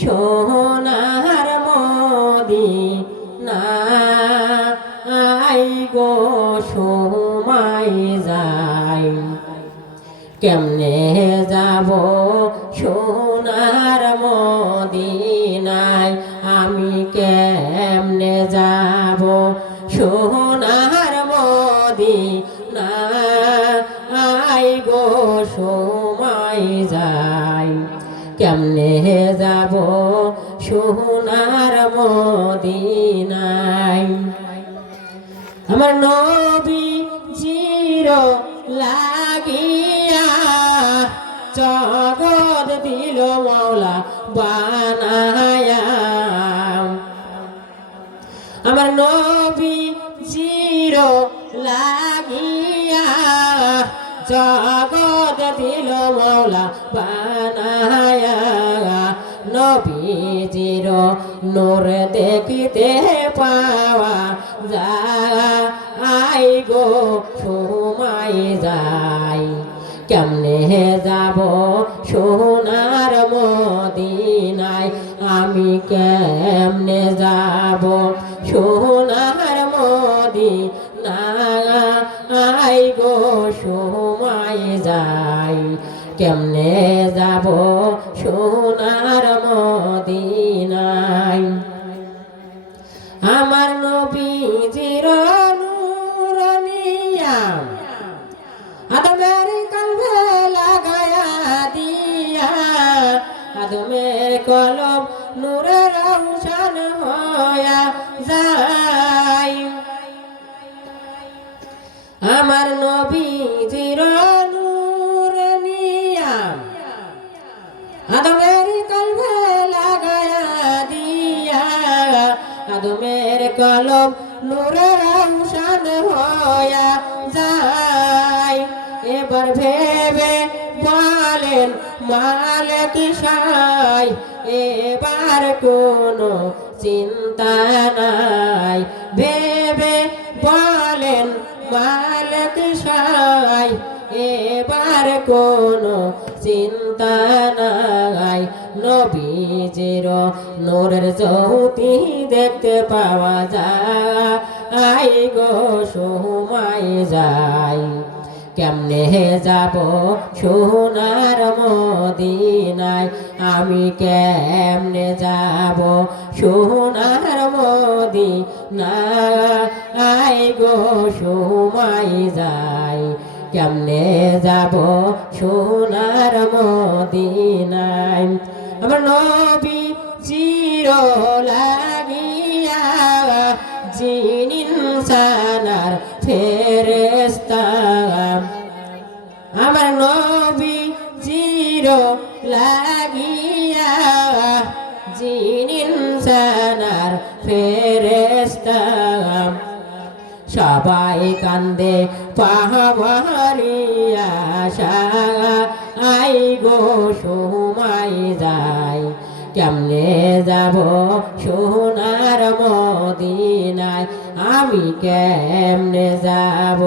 সোনার মদিনায় গো সময় যায় কেমনে যাব সোনার মদিনায় আমি কেমনে যাব সোনার মদিনায় গো সময় যায় কেমনে যাব সোনার মদিনায় আমার নবীজির লাগিয়া জগৎ দিল মাওলা বানায়া আমার নবীজির লাগিয়া জগৎ দিল মাওলা বানায়া নবীজির নূর দেখিতে পাওয়া যায় গো সময় যায় কেমনে যাব সোনার মদিনায় আমি কেমনে যাব সোনার মদিনায় গো সময় যায় কেমনে যাব সোনার মদিনায় আমার নবীজির নূর নিয়া আদমের কলবে লাগায়া দিয়া আদমের কলম নূরে রওশন হয়া যায় আমার নবীজির নূর নিয়া আদমের কলবে লাগায়া দিয়া আদমের কলম নূরে রওশন হয়া যায় এবার ভেবে বলেন মালিক সাই এবার কোনো চিন্তা নাই ভেবে বলেন মালিক সাই এবার কোনো চিন্তা নাই নবীজির নূরের জ্যোতি দেখতে পাওয়া যায় গো সময় যায় কেমনে যাব সোনার মদিনায় আমি কেমনে যাব সোনার মদিনায় গো সময় যায় কেমনে যাব সোনার মদিনায় আমার নবীজির লাগিয়া জিন ইনসানার ফেরেশতা আমার নবীজির লাগিয়া জিন ইনসানার ফেরেশতা সবাই কান্দে পাহাড়িয়া আই গো সময় যায় কেমনে যাব সোনার মদিনায় আমি কেমনে যাব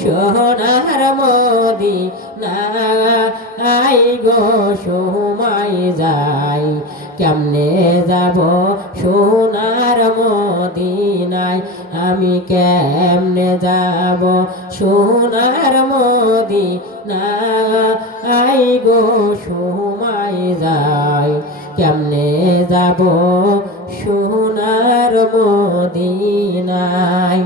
সোনার মদিনায় গো সময় যায় কেমনে যাব সোনার মদিনায় আমি কেমনে যাব সোনার মদিনায় গো সময় যায় কেমনে যাব সোনার মদিনায়।